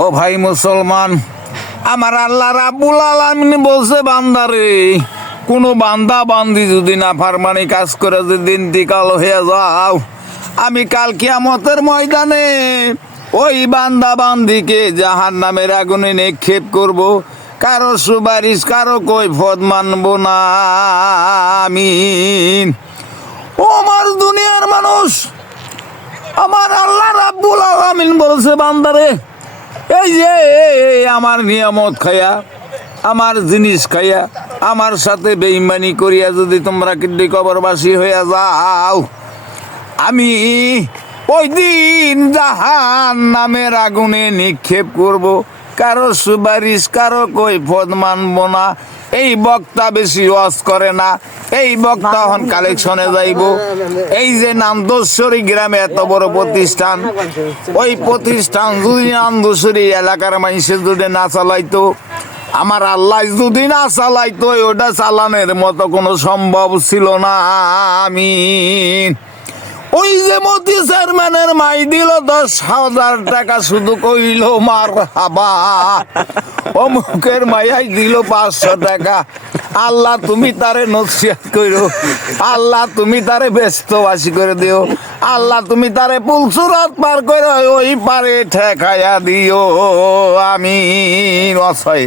ও ভাই মুসলমান, আমার আল্লাহ রাব্বুল আলামিন বলছে বান্দারে, কোনো বান্দা বান্দি যদি না ফারমানি কাজ করে যদি ইন্তিকাল হয়ে যাও, আমি কাল কিয়ামতের ময়দানে ওই বান্দা বান্দিকে জাহান্নামের আগুনে নিক্ষেপ করব। কারো সুপারিশ, কারো কৈফিয়ত মানব না। আমিন। ও আমার দুনিয়ার মানুষ, আমার আল্লাহ রাব্বুল আলামিন বলছে বান্দারে, এই যে আমার নিয়ামত খাইয়া, আমার জিনিস খাইয়া, আমার সাথে বেঈমানি করিয়া যদি তোমরা কিন্তু কবরবাসী হইয়া যাও, আমি ওই দিন জাহান্নামের আগুনে নিক্ষেপ করব। কারো সুপারিশ, কারো কৈফিয়ত মানব না। এই বক্তা বেশি ওয়াজ করে না, এই বক্তা হন কালেকশনে যাইব। এই যে নান্দশ্বরী গ্রামে এত বড় প্রতিষ্ঠান, ওই প্রতিষ্ঠান যদি নান্দশ্বরী এলাকার মানুষের যদি না চালাইতো, আমার আল্লাহ যদি না চালাইতো, ওটা চালানোর মতো কোনো সম্ভব ছিল না। আমিন। ওই যে মতি চেয়ারম্যানের মাই দিল 10,000 টাকা, শুধু কইল মার হাবা। অমুকের মাইয়াই দিল 500 টাকা। আল্লাহ তুমি তারে নসিহত করো, আল্লাহ তুমি তারে ব্যস্তবাসী করে দিও, আল্লাহ তুমি তারে পুলসুরাত পার করে ওই পারে ঠেকাইয়া দিও। আমিন। অসহায়